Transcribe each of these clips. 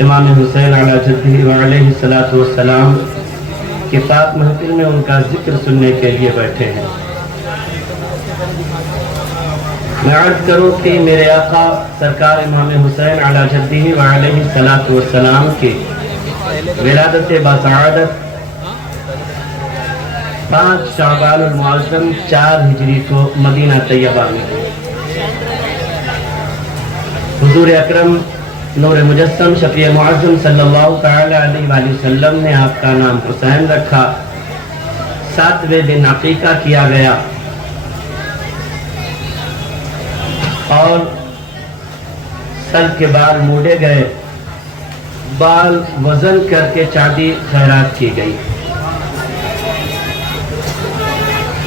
امام حسین علی جدہ و علیہ الصلوۃ والسلام کہ پاک محفل میں ان کا ذکر سننے کے لیے بیٹھے ہیں۔ میں عرض کروں کہ میرے آقا سرکار امام حسین علی جدہ و علیہ الصلوۃ والسلام کی ولادت بسعادت 5 شعبان المعظم 4 ہجری کو مدینہ طیبہ میں ہوئی۔ حضور اکرم نور مجسم شفیع معظم صلی اللہ تعالی علیہ وآلہ وسلم نے آپ کا نام حسین رکھا۔ 7ویں دن عقیقہ کیا گیا اور سر کے بال موڑے گئے، بال وزن کر کے چاندی خیرات کی گئی۔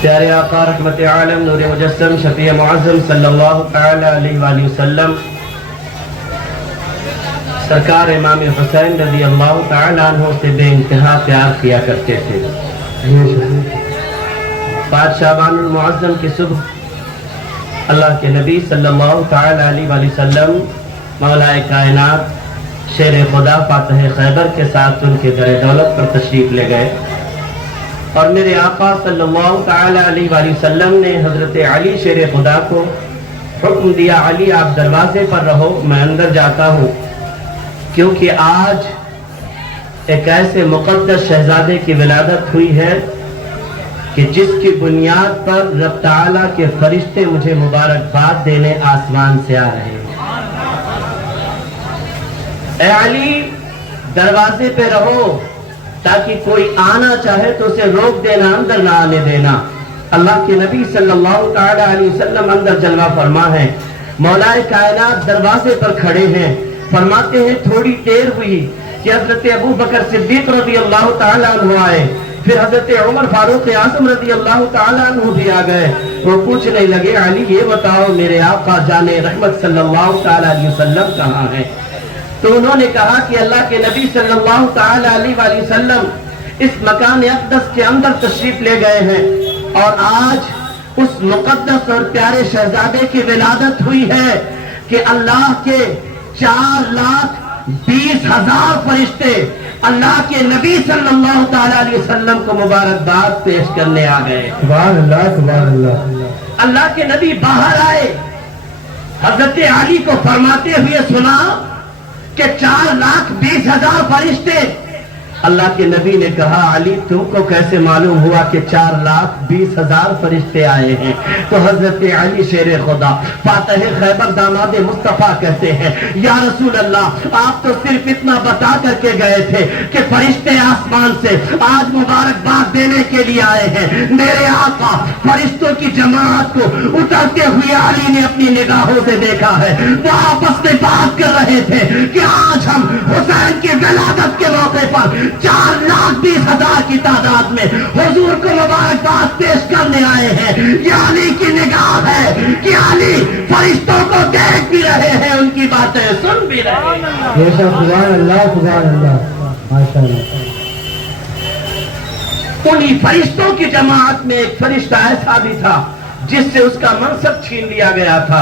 پیارے آقا رحمت عالم نور مجسم شفیع معظم صلی اللہ تعالی علیہ وآلہ وسلم سرکار امام حسین رضی اللہ تعالیٰ عنہ سے بے انتہا پیار کیا کرتے تھے۔ 5 شعبان المعظم کی صبح اللہ کے نبی صلی اللہ تعالیٰ علیہ وآلہ وسلم مولا کائنات شیر خدا فاتح خیبر کے ساتھ ان کے در دولت پر تشریف لے گئے، اور میرے آقا صلی اللہ تعالیٰ علیہ وآلہ وسلم نے حضرت علی شیر خدا کو حکم دیا، علی آپ دروازے پر رہو، میں اندر جاتا ہوں، کیونکہ آج ایک ایسے مقدس شہزادے کی ولادت ہوئی ہے کہ جس کی بنیاد پر رب تعالیٰ کے فرشتے مجھے مبارکباد دینے آسمان سے آ رہے ہیں۔ اے علی دروازے پہ رہو، تاکہ کوئی آنا چاہے تو اسے روک دینا، اندر نہ آنے دینا۔ اللہ کے نبی صلی اللہ تعالی علیہ وسلم اندر جلوہ فرما ہے، مولا کائنات دروازے پر کھڑے ہیں، فرماتے ہیں تھوڑی دیر ہوئی کہ حضرت ابو بکر صدیق رضی اللہ تعالیٰ عنہ آئے، پھر حضرت عمر فاروق اعظم رضی اللہ تعالیٰ عنہ بھی آ گئے۔ وہ پوچھنے لگے علی یہ بتاؤ میرے آقا جان رحمت صلی اللہ تعالیٰ علیہ وسلم کہاں ہیں؟ تو انہوں نے کہا کہ اللہ کے نبی صلی اللہ تعالیٰ علیہ وآلہ وسلم اس مکان اقدس کے اندر تشریف لے گئے ہیں، اور آج اس مقدس اور پیارے شہزادے کی ولادت ہوئی ہے کہ اللہ کے 4,20,000 فرشتے اللہ کے نبی صلی اللہ تعالیٰ علیہ وسلم کو مبارکباد پیش کرنے آ گئے۔ سبحان اللہ سبحان اللہ۔ اللہ کے نبی باہر آئے، حضرت علی کو فرماتے ہوئے سنا کہ 4,20,000 فرشتے۔ اللہ کے نبی نے کہا علی تم کو کیسے معلوم ہوا کہ 4,20,000 فرشتے آئے ہیں؟ تو حضرت علی شیر خدا فاتح خیبر داماد مصطفیٰ کہتے ہیں یا رسول اللہ آپ تو صرف اتنا بتا کر کے گئے تھے کہ فرشتے آسمان سے آج مبارکباد دینے کے لیے آئے ہیں۔ میرے آقا فرشتوں کی جماعت کو اترتے ہوئے علی نے اپنی نگاہوں سے دیکھا ہے، وہ آپس میں بات کر رہے تھے کہ آج ہم حسین کی ولادت کے موقع پر 4,20,000 کی تعداد میں حضور کو مبارکباد پیش کرنے آئے ہیں۔ یہ علی کی نگاہ ہے کہ علی فرشتوں کو دیکھ بھی رہے ہیں، ان کی باتیں سن بھی رہے ہیں۔ سبحان اللہ سبحان اللہ ماشاء اللہ۔ انہی فرشتوں کی جماعت میں ایک فرشتہ ایسا بھی تھا جس سے اس کا منصب چھین لیا گیا تھا۔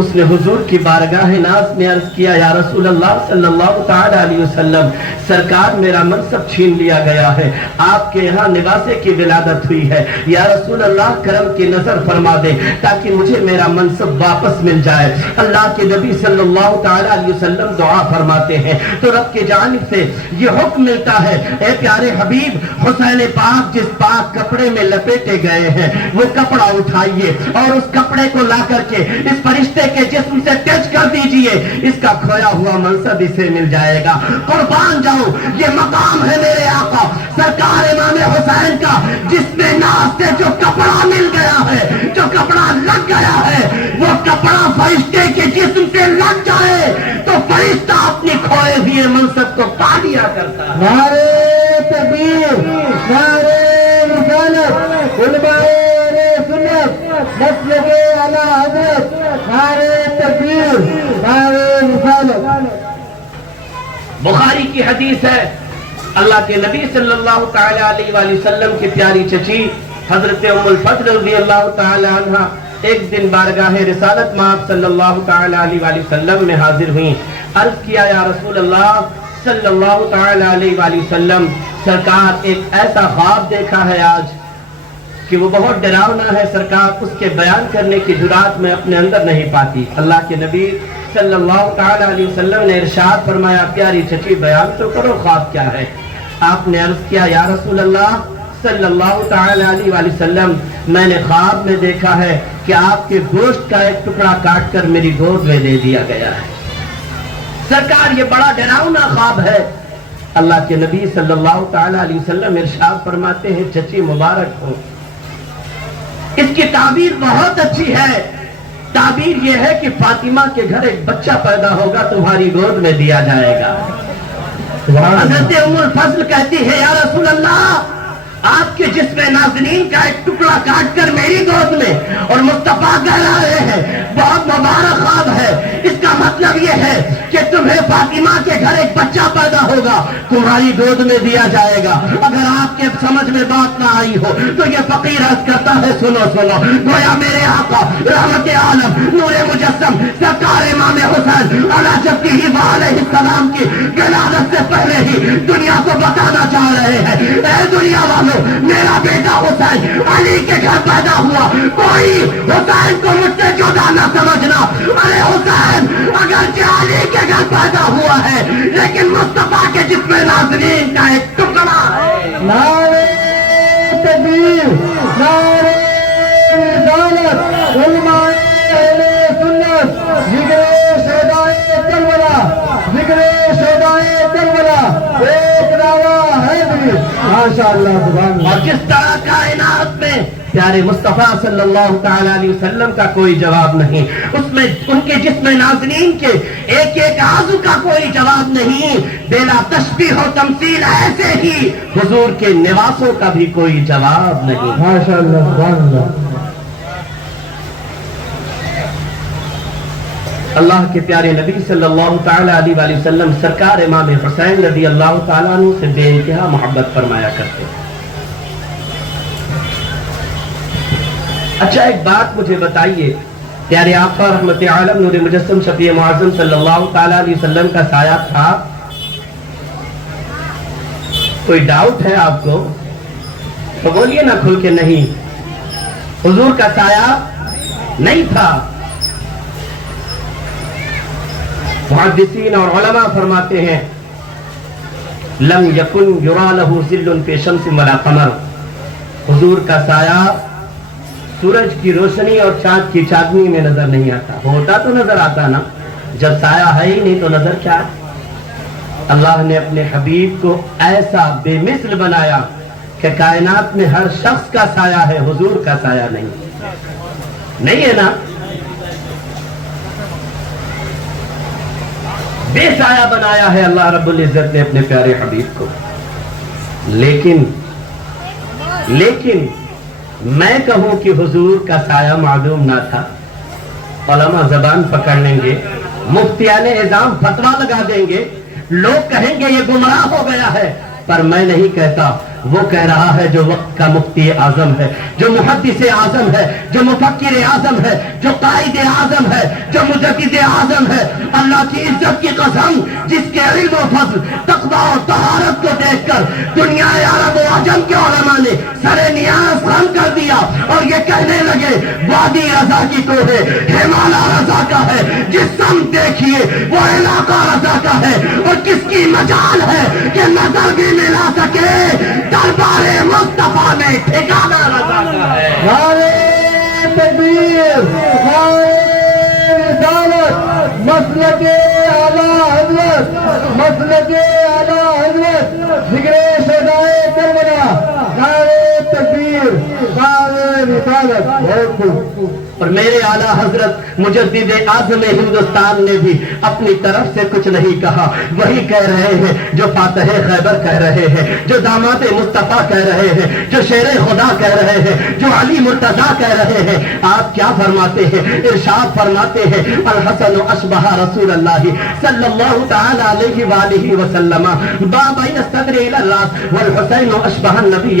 اس نے حضور کی بارگاہ ناز میں عرض کیا یا رسول اللہ صلی اللہ تعالی علیہ وسلم سرکار میرا منصب چھین لیا گیا ہے، آپ کے یہاں نواسے کی ولادت ہوئی ہے، یا رسول اللہ کرم کی نظر فرما دے تاکہ مجھے میرا منصب واپس مل جائے۔ اللہ کے نبی صلی اللہ تعالی علیہ وسلم دعا فرماتے ہیں تو رب کی جانب سے یہ حکم ملتا ہے اے پیارے حبیب حسین پاک جس پاک کپڑے میں لپیٹے گئے ہیں وہ کپڑا اٹھائیے اور اس کپڑے کو لا کر کے اس فرشتے کے جسم سے ٹچ کر دیجئے، اس کا کھویا ہوا منصب اسے مل جائے گا۔ قربان جاؤ یہ مقام ہے میرے آقا سرکار امام حسین کا جس میں ناز سے جو کپڑا مل گیا ہے، جو کپڑا لگ گیا ہے، وہ کپڑا فرشتے کے جسم سے لگ جائے تو فرشتہ اپنی کھوئے ہوئے منصب کو پا لیا کرتا ہے۔ نعرے تکبیر، نعرے رسالت، علماء سنت، مسلک اعلی حضرت، نعرے تکبیر، نعرے رسالت۔ بخاری کی حدیث ہے اللہ کے نبی صلی اللہ تعالی علیہ وآلہ وسلم کی پیاری چچی حضرت ام الفضل رضی اللہ تعالی عنہ ایک دن بارگاہ رسالت مآب صلی اللہ تعالی علیہ وآلہ وسلم میں حاضر ہوئیں عرض کیا یا رسول اللہ صلی اللہ تعالی علیہ وآلہ وسلم، سرکار ایک ایسا خواب دیکھا ہے آج کہ وہ بہت ڈراؤنا ہے سرکار، اس کے بیان کرنے کی جرات میں اپنے اندر نہیں پاتی۔ اللہ کے نبی صلی اللہ تعالی علیہ وسلم نے ارشاد فرمایا پیاری چچی بیان تو کرو خواب کیا ہے۔ آپ نے عرض کیا یا رسول اللہ صلی اللہ تعالی علیہ وآلہ وسلم، میں نے خواب میں دیکھا ہے کہ آپ کے گوشت کا ایک ٹکڑا کاٹ کر میری گود میں دے دیا گیا ہے۔ سرکار یہ بڑا ڈراؤنا خواب ہے۔ اللہ کے نبی صلی اللہ تعالی علیہ وسلم ارشاد فرماتے ہیں چچی مبارک ہو، اس کی تعبیر بہت اچھی ہے۔ تعبیر یہ ہے کہ فاطمہ کے گھر ایک بچہ پیدا ہوگا، تمہاری گود میں دیا جائے گا۔ حضرت ام الفضل کہتی ہے یا رسول اللہ، آپ کے جسم نازنین کا ایک ٹکڑا کاٹ کر میری گود میں، اور مصطفیٰ کہہ رہے ہیں بہت مبارک خواب ہے، اس کا مطلب یہ ہے کہ تمہیں فاطمہ کے گھر ایک بچہ پیدا ہوگا، تمہاری گود میں دیا جائے گا۔ اگر آپ کے سمجھ میں بات نہ آئی ہو تو یہ فقیر عرض کرتا ہے سنو سنو، گویا میرے آقا رحمت عالم نور مجسم سرکار امام حسین علیہ جدہ علیہ السلام کی ولادت سے پہلے ہی دنیا کو بتانا چاہ رہے ہیں، اے دنیا والوں، میرا بیٹا حسین علی کے گھر پیدا ہوا، کوئی حسین کو مجھ سے جدا نہ سمجھنا۔ ارے حسین اگرچہ علی کے گھر پیدا ہوا ہے لیکن مصطفیٰ کے جسم نازنین کا ایک ٹکڑا ہے۔ نعرہ تکبیر، نعرہ رسالت، علماء اہل سنت، ذکر شہدائے کربلا، ذکر شہدائے کربلا، ایک نعرہ ہے بھی ماشاءاللہ سبحان اللہ۔ اور جس طرح کائنات میں پیارے مصطفیٰ صلی اللہ تعالی علیہ وسلم کا کوئی جواب نہیں، اس میں ان کے جسم نازنین کے ایک ایک عضو کا کوئی جواب نہیں، بلا تشبیہ و تمثیل ایسے ہی حضور کے نواسوں کا بھی کوئی جواب نہیں۔ ماشاءاللہ سبحان اللہ۔ اللہ کے پیارے نبی صلی اللہ تعالی علیہ وآلہ وسلم سرکار امام حسین رضی اللہ تعالیٰ عنہ سے بے انتہا محبت فرمایا کرتے۔ اچھا ایک بات مجھے بتائیے، پیارے آقا رحمت عالم نور مجسم شفیع معظم صلی اللہ تعالی علیہ وسلم کا سایہ تھا؟ کوئی ڈاؤٹ ہے آپ کو تو بولیے نا کھل کے نہیں، حضور کا سایہ نہیں تھا۔ محدثین اور علماء فرماتے ہیں لم یکن یرا لہ ظل فی شمس ولا قمر، حضور کا سایہ سورج کی روشنی اور چاند کی چاندنی میں نظر نہیں آتا، ہوتا تو نظر آتا نا، جب سایہ ہے ہی نہیں تو نظر کیا؟ اللہ نے اپنے حبیب کو ایسا بے مثل بنایا کہ کائنات میں ہر شخص کا سایہ ہے، حضور کا سایہ نہیں ہے نا، بے سایہ بنایا ہے اللہ رب العزت نے اپنے پیارے حبیب کو۔ لیکن میں کہوں کہ حضور کا سایہ معلوم نہ تھا، علماء زبان پکڑ لیں گے، مفتیان اعظام فتویٰ لگا دیں گے، لوگ کہیں گے یہ گمراہ ہو گیا ہے، پر میں نہیں کہتا، وہ کہہ رہا ہے جو وقت کا مفتی اعظم ہے، جو محدث اعظم ہے، جو مفکر اعظم ہے، جو قائد اعظم ہے، جو مجدد اعظم ہے۔ اللہ کی عزت کی قسم، جس کے علم و فضل تقویٰ و طہارت کو دیکھ کر دنیا عرب و عجم کے علماء نے سر نیاز خم کر دیا اور یہ کہنے لگے وادی رضا کی تو ہے، ہمالا رضا کا ہے، جس سمت دیکھیے وہ علاقہ رضا کا ہے، اور کس کی مجال ہے کہ نظر بھی ملا سکے دربار مصطفیٰ میں ٹھکانہ رضا کا ہے۔ نعرہ تکبیر، نعرہ رسالت، مسلک اعلیٰ حضرت، مسلک اعلیٰ حضرت، ذکر شہدائے کربلا، نعرہ تکبیر، نعرہ رسالت۔ بہت خوب۔ اور میرے اعلیٰ حضرت مجدد اعظم ہندوستان نے بھی اپنی طرف سے کچھ نہیں کہا، وہی کہہ رہے ہیں جو فاتح خیبر کہہ رہے ہیں، جو داماد مصطفیٰ کہہ رہے ہیں، جو شیر خدا کہہ رہے ہیں، جو علی مرتضیٰ کہہ رہے ہیں۔ آپ کیا فرماتے ہیں؟ ارشاد فرماتے ہیں الحسن اشبہ رسول اللہ صلی اللہ تعالی علیہ وآلہ وسلم بابین الصدر الی الراس والحسین اشبہ النبی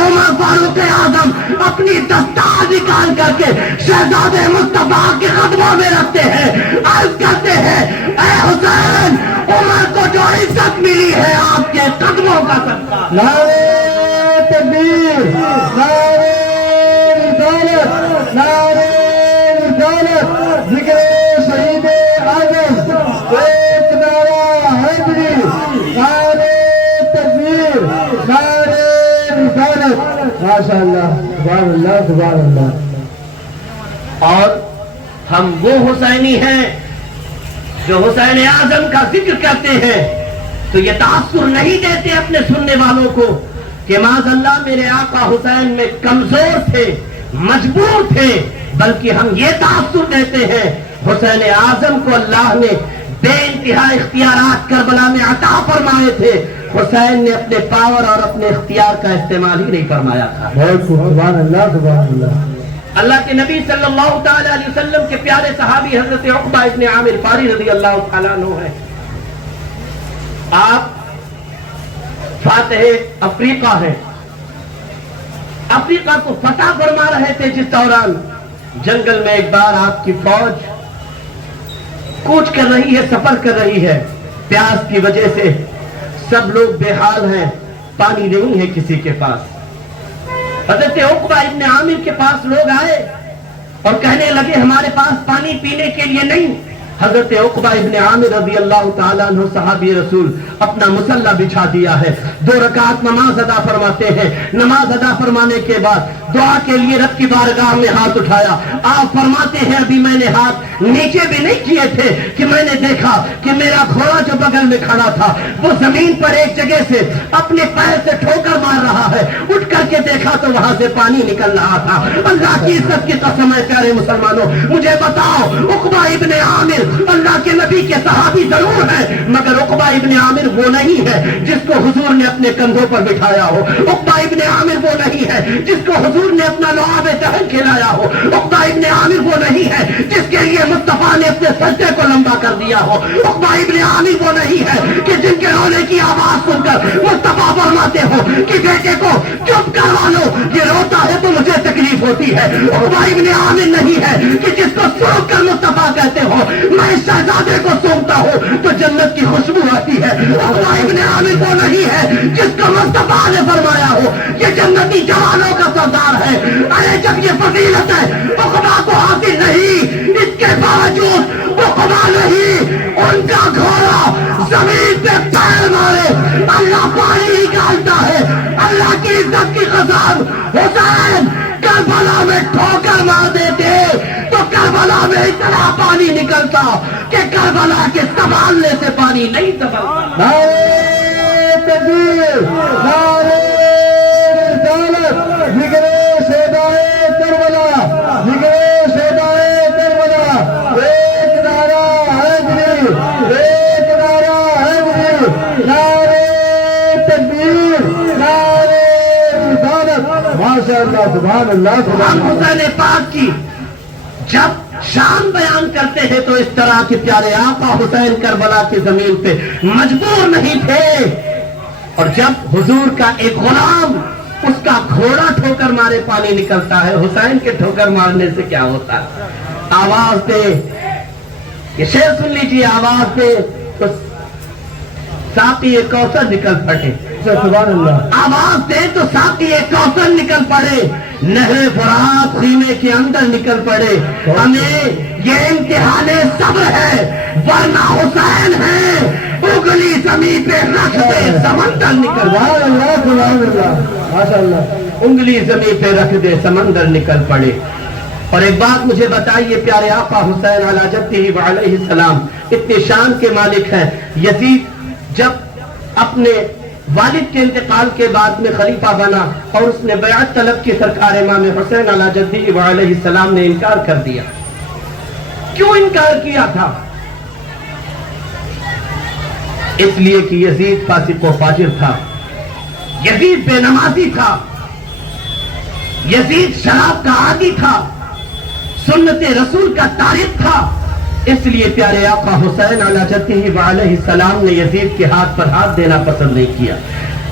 عمر فاروق اعظم اپنی دستار نکال کر کے شہزادے مصطفیٰ کے قدموں میں رکھتے ہیں، عرض کرتے ہیں اے حسین عمر کو جو عزت ملی ہے آپ کے قدموں کا صدقہ۔ نعرہ تکبیر، نعرہ رسالت، نعرہ رسالت، ذکر شہید اعظم، ایک نعرہ حیدری، نعرہ تکبیر، نعرہ رسالت۔ ماشاء اللہ، سبحان اللہ، سبحان اللہ۔ اور ہم وہ حسینی ہیں جو حسین اعظم کا ذکر کرتے ہیں تو یہ تاثر نہیں دیتے اپنے سننے والوں کو کہ معاذ اللہ میرے آقا حسین میں کمزور تھے، مجبور تھے، بلکہ ہم یہ تاثر دیتے ہیں حسین اعظم کو اللہ نے بے انتہا اختیارات کربلا میں عطا فرمائے تھے، حسین نے اپنے پاور اور اپنے اختیار کا استعمال ہی نہیں فرمایا تھا۔ بہت خوب، سبحان اللہ، سبحان اللہ۔ اللہ کے نبی صلی اللہ تعالی علیہ وسلم کے پیارے صحابی حضرت عقبہ ابن عامر فاری رضی اللہ تعالیٰ عنہ ہے۔ آپ فاتح افریقہ ہیں، افریقہ کو فتح فرما رہے تھے جس دوران جنگل میں ایک بار آپ کی فوج کوچ کر رہی ہے، سفر کر رہی ہے، پیاس کی وجہ سے سب لوگ بے حال ہیں، پانی نہیں ہے کسی کے پاس۔ حضرت عقبہ ابن عامر کے پاس لوگ آئے اور کہنے لگے ہمارے پاس پانی پینے کے لیے نہیں۔ حضرت عقبہ ابن عامر رضی اللہ تعالیٰ عنہ صحابی رسول اپنا مسلح بچھا دیا ہے، 2 رکعت نماز ادا فرماتے ہیں، نماز ادا فرمانے کے بعد دعا کے لیے رب کی بارگاہ میں ہاتھ اٹھایا۔ آپ فرماتے ہیں ابھی میں نے ہاتھ نیچے بھی نہیں کیے تھے کہ میں نے دیکھا کہ میرا گھوڑا جو بغل میں کھڑا تھا وہ زمین پر ایک جگہ سے اپنے پیر سے ٹھوکر مار رہا ہے، اٹھ کر کے دیکھا تو وہاں سے پانی نکل رہا تھا۔ اللہ کی عزت کی قسم ہے پیارے مسلمانوں، مجھے بتاؤ عقبہ ابن عامر اللہ کے نبی کے صحابی ضرور ہیں مگر عقبہ ابن عامر وہ نہیں ہے جس کو حضور نے اپنے کندھوں پر بٹھایا ہو، عقبہ ابن عامر وہ نہیں ہے جس کو حضور نے اپنا لعاب دہن کھلایا ہو، عقبہ ابن عامر وہ نہیں ہے جس کے لیے مصطفیٰ نے اپنے سجدے کو لمبا کر دیا ہو، عقبہ ابن عامر وہ نہیں ہے کہ جن کے رونے کی آواز سن کر مصطفیٰ فرماتے ہو کہ بیٹے کو چپ کروا لو، یہ روتا ہے تو مجھے تکلیف ہوتی ہے، عقبہ ابن عامر نہیں ہے کہ جس کو سونپ کر مصطفیٰ کہتے ہو میں اس شہزادے کو سونپتا ہوں تو جنت کی خوشبو آتی ہے، عقبہ ابن عامر وہ نہیں ہے جس کو مصطفیٰ نے فرمایا ہو یہ جنتی جوانوں کا سردار ہے۔ ارے جب یہ فضیلت ہے عقبہ کو حاصل نہیں، اس کے باوجود عقبہ نہیں ان کا گھوڑا زمین پہ پیر مارے اللہ پانی نکالتا ہے۔ اللہ کی عزت کی قسم حسین کربلا میں ٹھوکر مار دیتے تو کربلا میں اتنا پانی نکلتا کہ کربلا کے سنبھالنے سے پانی نہیں سنبھلتا۔ نعرہ تکبیر، نعرہ رسالت، ذکر شہدائے کربلا، ذکر شہدائے کربلا، ایک نعرہ حیدری، ایک نعرہ حیدری، نعرہ تکبیر، نعرہ رسالت۔ ماشاء اللہ، سبحان اللہ، سبحان ہم اللہ۔ حسین پاک کی جب شان بیان کرتے ہیں تو اس طرح کے پیارے آقا حسین کربلا کی زمین پہ مجبور نہیں تھے، اور جب حضور کا ایک غلام اس کا گھوڑا ٹھوکر مارے پانی نکلتا ہے، حسین کے ٹھوکر مارنے سے کیا ہوتا ہے؟ آواز دے، یہ شعر سن لیجیے، آواز دے تو ساقی کوثر نکل پڑے، سبحان اللہ۔ آواز دے تو ساقی کوثر نکل پڑے، نہر فرات سینے کے اندر نکل پڑے۔ ہمیں یہ امتحان صبر ہے ورنہ حسین ہے اگلی زمین پہ رکھ دے سمندر نکل، سبحان اللہ، سبحان اللہ، ماشاء اللہ۔ انگلی زمین پہ رکھ دے سمندر نکل پڑے۔ اور ایک بات مجھے بتائیے پیارے آقا حسین علی جدہ علیہ السلام اتنے شان کے مالک ہیں، یزید جب اپنے والد کے انتقال کے بعد میں خلیفہ بنا اور اس نے بیعت طلب کی سرکار امام حسین علی جدہ علیہ السلام نے انکار کر دیا۔ کیوں انکار کیا تھا؟ اس لیے کہ یزید فاسق و فاجر تھا، یزید بے نمازی تھا، یزید شراب کا عادی تھا، سنت رسول کا تارک تھا۔ اس لیے پیارے آقا حسین علی جدہ علیہ السلام نے یزید کے ہاتھ پر ہاتھ دینا پسند نہیں کیا۔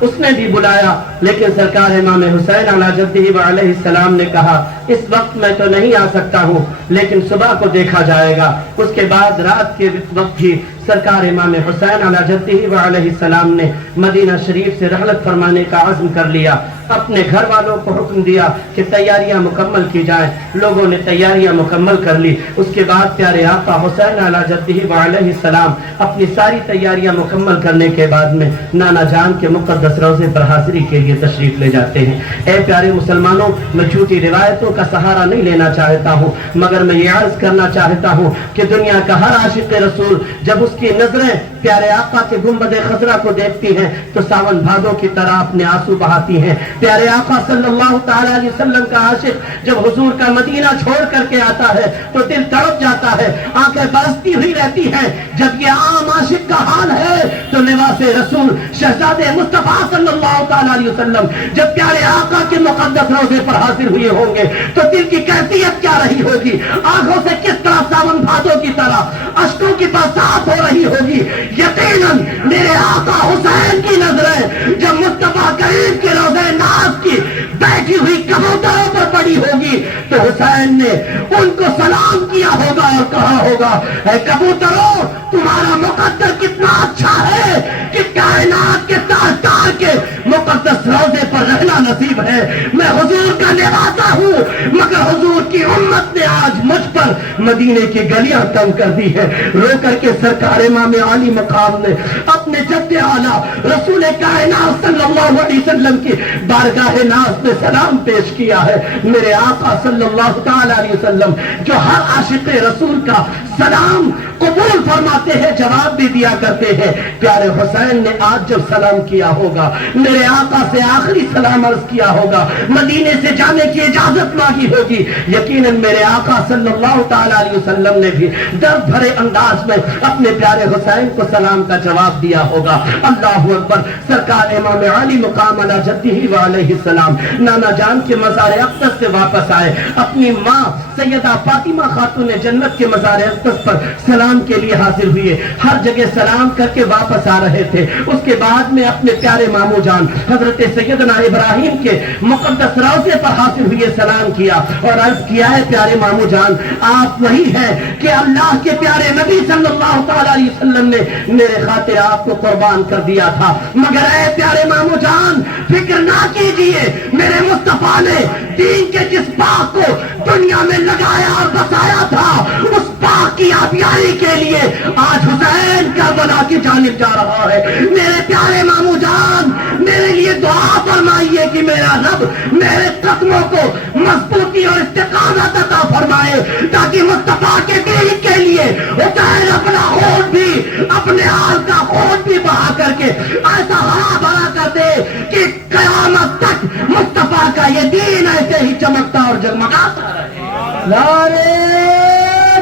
اس نے بھی بلایا، لیکن سرکار امام حسین علی جدہ و علیہ السلام نے کہا اس وقت میں تو نہیں آ سکتا ہوں، لیکن صبح کو دیکھا جائے گا۔ اس کے بعد رات کے وقت بھی سرکار امام حسین علی جدہ و علیہ السلام نے مدینہ شریف سے رحلت فرمانے کا عزم کر لیا۔ اپنے گھر والوں کو حکم دیا کہ تیاریاں مکمل کی جائیں۔ لوگوں نے تیاریاں مکمل کر لی۔ اس کے بعد پیارے آقا حسین علی جدہ و علیہ السلام اپنی ساری تیاریاں مکمل کرنے کے بعد میں نانا جان کے مقدس روضے پر حاضری کے لیے تشریف لے جاتے ہیں۔ اے پیارے مسلمانوں، میں جھوٹی روایتوں کا سہارا نہیں لینا چاہتا ہوں، مگر میں یہ عرض کرنا چاہتا ہوں کہ دنیا کا ہر عاشق رسول جب اس کی نظریں پیارے آقا کے گنبد خضرا کو دیکھتی ہیں تو ساون بھادوں کی طرح اپنے آنسو بہاتی ہیں۔ پیارے آقا صلی اللہ تعالی علیہ وسلم کا عاشق جب حضور کا مدینہ چھوڑ کر کے آتا ہے تو دل تڑپ جاتا ہے، آنکھیں برستی ہوئی رہتی ہیں۔ جب یہ عام عاشق کا حال ہے تو لباس رسول شہزادے مصطفیٰ صلی اللہ تعالی علیہ وسلم جب پیارے آقا کے مقدس روضے پر حاضر ہوئے ہوں گے تو دل کی کیفیت کیا رہی ہوگی، آنکھوں سے کس طرح ساون بھادوں کی طرح اشکوں کی برسات ہو رہی ہوگی۔ یقیناً میرے آقا حسین کی نظریں جب مصطفیٰ کریم کے روضے ناز کی بیٹھی ہوئی کبوتروں پر پڑی ہوگی تو حسین نے ان کو سلام کیا ہوگا اور کہا ہوگا اے کبوتروں، تمہارا مقدر کتنا اچھا ہے کہ کائنات کے تاجدار کے مقدس روضے پر رہنا نصیب ہے۔ میں حضور کا نواسا ہوں، مگر حضور کی امت نے آج مجھ پر مدینے کی گلیاں تنگ کر دی ہے۔ رو کر کے سرکار امام عالی مقام نے اپنے جد اعلیٰ رسول کائنات صلی اللہ علیہ وسلم کی بارگاہ ناز میں سلام پیش کیا ہے۔ میرے آقا صلی اللہ تعالی علیہ وسلم جو ہر عاشق رسول کا سلام قبول فرماتے ہیں، جواب بھی دیا کرتے ہیں، پیارے حسین نے آج جب سلام کیا ہوگا، میرے آقا سے آخری سلام عرض کیا ہوگا، مدینے سے جانے کی اجازت مانگی ہوگی، یقیناً میرے آقا صلی اللہ تعالی علیہ وسلم نے بھی درد بھرے انداز میں اپنے پیارے حسین کو سلام کا جواب دیا ہوگا۔ اللہ اکبر۔ سرکار امام عالی مقام علی جدہ و علیہ السلام نانا جان کے مزار اقدس سے واپس آئے، اپنی ماں سیدہ فاطمہ خاتون جنت کے مزار اقدس پر سلام کے لیے حاضر ہوئے، ہر جگہ سلام کر کے واپس آ رہے تھے۔ اس کے بعد میں اپنے پیارے مامو جان حضرت سیدنا ابراہیم کے مقدس روضے پر حاضر ہوئے، سلام کیا اور عرض کیا ہے پیارے مامو جان آپ وہی ہیں کہ اللہ کے پیارے نبی صلی اللہ تعالی علیہ وسلم نے میرے خاطر آپ کو قربان کر دیا تھا، مگر اے پیارے مامو جان فکر نہ کیجئے، میرے مصطفیٰ نے دین کے جس باغ کو دنیا میں لگایا اور بسایا تھا اس باغ کی آبیاری کے لیے آج حسین کربلا کی جانب جا رہا ہے۔ میرے پیارے مامو جان میرے لیے دعا فرمائیے کہ میرا رب میرے قدموں کو مضبوطی اور استقامت عطا فرمائے تاکہ مصطفیٰ کے دین کے لیے حسین اپنا خون بھی اپنے آل کا خون بھی بہا کر کے ایسا ہرا بھرا کر دے کہ قیامت تک مصطفیٰ کا یہ دین ایسے ہی چمکتا اور جگمگاتا رہے۔ نعرے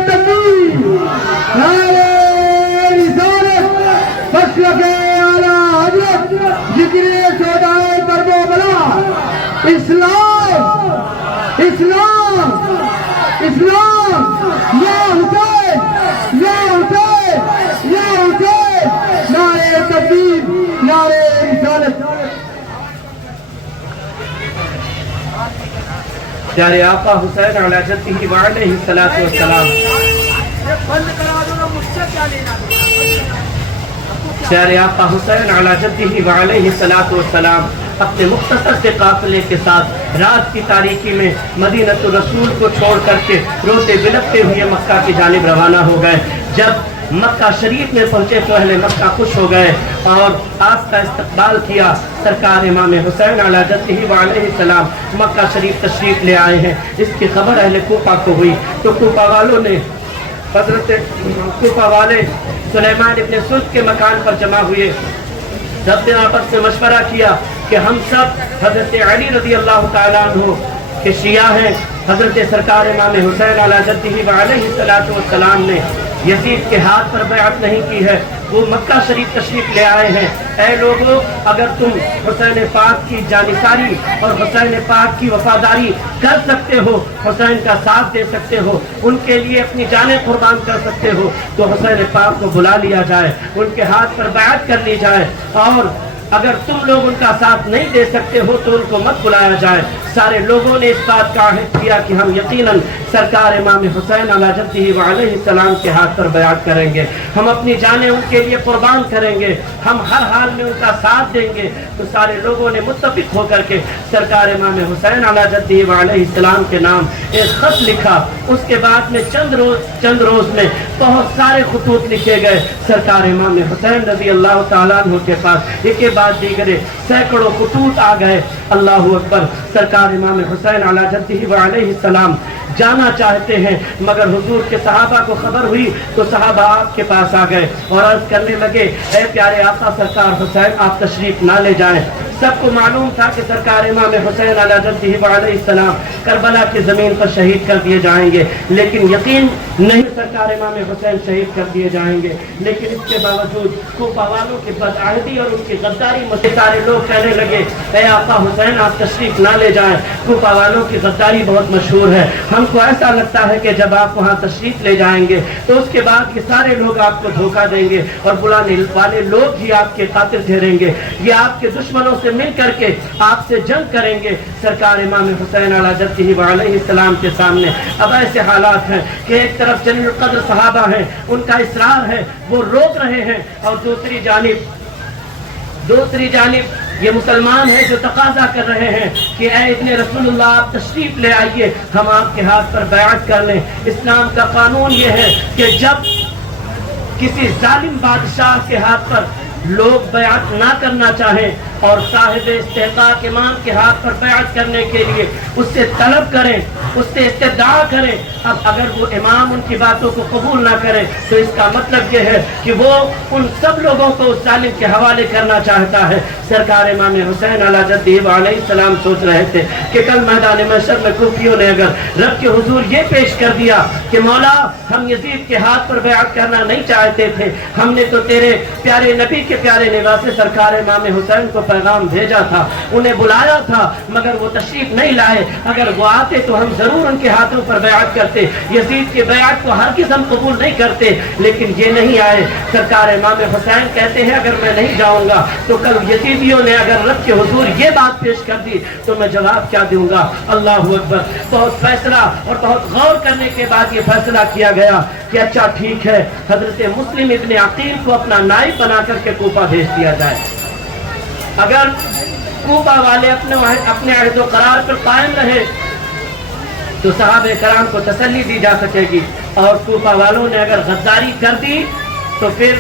تکبیر، نعرے رسالت، مشرق اعلیٰ حضرت، ذکر شہدائے درب و بلا، اسلام اسلام اسلام، یا حسین یا حسین یا حسین، نعرے تکبیر، نعرے رسالت۔ پیارے آقا حسین علی جدہ و علیہ السلام، پیارے آقا حسین علی جدہ و علیہ السلام اپنے مختصر سے قافلے کے ساتھ رات کی تاریکی میں مدینہ الرسول کو چھوڑ کر کے روتے بلکتے ہوئے مکہ کی جانب روانہ ہو گئے۔ جب مکہ شریف میں پہنچے تو اہل مکہ خوش ہو گئے اور آپ کا استقبال کیا۔ سرکار امام حسین علی جدہ و علیہ السلام مکہ شریف تشریف لے آئے ہیں، اس کی خبر اہل کوفہ کو ہوئی تو کوفہ والوں نے حضرت کوفہ والے سلیمان ابن سلط کے مکان پر جمع ہوئے، سب نے آپس میں مشورہ کیا کہ ہم سب حضرت علی رضی اللہ تعالیٰ عنہ کے شیعہ ہیں۔ حضرت سرکار امام حسین علی جدہ و علیہ السلام نے یزید کے ہاتھ پر بیعت نہیں کی ہے، وہ مکہ شریف تشریف لے آئے ہیں۔ اے لوگوں، اگر تم حسین پاک کی جانثاری اور حسین پاک کی وفاداری کر سکتے ہو، حسین کا ساتھ دے سکتے ہو، ان کے لیے اپنی جانیں قربان کر سکتے ہو تو حسین پاک کو بلا لیا جائے، ان کے ہاتھ پر بیعت کر لی جائے اور اگر تم لوگ ان کا ساتھ نہیں دے سکتے ہو تو ان کو مت بلایا جائے۔ سارے لوگوں نے اس بات کا عہد کیا کہ ہم یقیناً سرکار امام حسین علی جدہ و علیہ السلام کے ہاتھ پر بیعت کریں گے، ہم اپنی جانیں ان کے لیے قربان کریں گے، ہم ہر حال میں ان کا ساتھ دیں گے۔ تو سارے لوگوں نے متفق ہو کر کے سرکار امام حسین علی جدہ و علیہ السلام کے نام ایک خط لکھا۔ اس کے بعد میں چند روز میں بہت سارے خطوط لکھے گئے سرکار امام حسین رضی اللہ تعالیٰ عنہ کے پاس، ایک کے بعد دیگرے سینکڑوں خطوط آ گئے۔ اللہ اکبر! سرکار امام حسین علی جدہ و علیہ السلام جانا چاہتے ہیں، مگر حضور کے صحابہ کو خبر ہوئی تو صحابہ آپ کے پاس آ گئے اور عرض کرنے لگے، اے پیارے آقا سرکار حسین، آپ تشریف نہ لے جائیں۔ سب کو معلوم تھا کہ سرکار امام حسین علی جدہ و علیہ السلام کربلا کی زمین پر شہید کر دیے جائیں گے، لیکن یقین نہیں سرکار امام حسین شہید کر دیے جائیں گے۔ لیکن اس کے باوجود کوفہ والوں کی بدعہدی اور ان کی غداری میں سارے لوگ کہنے لگے، اے آقا حسین، آپ تشریف نہ لے جائیں، کوفہ والوں کی غداری بہت مشہور ہے، ہم کو ایسا لگتا ہے کہ جب آپ وہاں تشریف لے جائیں گے تو اس کے بعد یہ سارے لوگ آپ کو دھوکہ دیں گے اور بلانے والے لوگ ہی آپ کے قاتل ٹھہریں گے، یہ آپ کے دشمنوں سے مل کر کے آپ سے جنگ کریں گے۔ سرکار امام حسین علی جدہ و علیہ السلام کے سامنے اب ایسے حالات ہیں کہ ایک طرف جلیل القدر صحابہ ہیں، ان کا اصرار ہے، وہ روک رہے ہیں، اور دوسری جانب یہ مسلمان ہیں جو تقاضا کر رہے ہیں کہ اے ابن رسول اللہ، آپ تشریف لے آئیے، ہم آپ کے ہاتھ پر بیعت کر لیں۔ اسلام کا قانون یہ ہے کہ جب کسی ظالم بادشاہ کے ہاتھ پر لوگ بیعت نہ کرنا چاہیں اور صاحب استحقاق امام کے ہاتھ پر بیعت کرنے کے لیے اس سے طلب کریں، اس سے استدعا کریں، اب اگر وہ امام ان کی باتوں کو قبول نہ کرے تو اس کا مطلب یہ ہے کہ وہ ان سب لوگوں کو اس ظالم کے حوالے کرنا چاہتا ہے۔ سرکار امام حسین علی جدہ و علیہ السلام سوچ رہے تھے کہ کل میدان محشر میں کوفیوں نے اگر رب کے حضور یہ پیش کر دیا کہ مولا، ہم یزید کے ہاتھ پر بیعت کرنا نہیں چاہتے تھے، ہم نے تو تیرے پیارے نبی کے پیارے نواسے سرکار امام حسین کو پیغام بھیجا تھا، انہیں بلایا تھا، مگر وہ تشریف نہیں لائے، اگر وہ آتے تو ہم ضرور ان کے ہاتھوں پر بیعت کرتے، یزید کی بیعت کو ہرگز ہم قبول نہیں کرتے، لیکن یہ نہیں آئے۔ سرکار امام حسین کہتے ہیں اگر میں نہیں جاؤں گا تو کل یزیدیوں نے اگر رب کے حضور یہ بات پیش کر دی تو میں جواب کیا دوں گا؟ اللہ اکبر! بہت فیصلہ اور بہت غور کرنے کے بعد یہ فیصلہ کیا گیا کہ اچھا ٹھیک ہے، حضرت مسلم ابن عقیل کو اپنا نائب بنا کر کے کوفہ بھیج دیا جائے۔ اگر کوفہ والے اپنے عہد و قرار پر قائم رہے تو صحابہ کرام کو تسلی دی جا سکے گی، اور کوفہ والوں نے اگر غداری کر دی تو پھر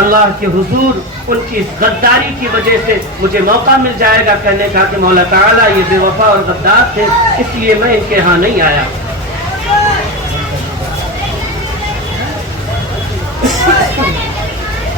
اللہ کے حضور ان کی اس غداری کی وجہ سے مجھے موقع مل جائے گا کہنے کا کہ مولا تعالیٰ یہ بے وفا اور غدار تھے، اس لیے میں ان کے ہاں نہیں آیا۔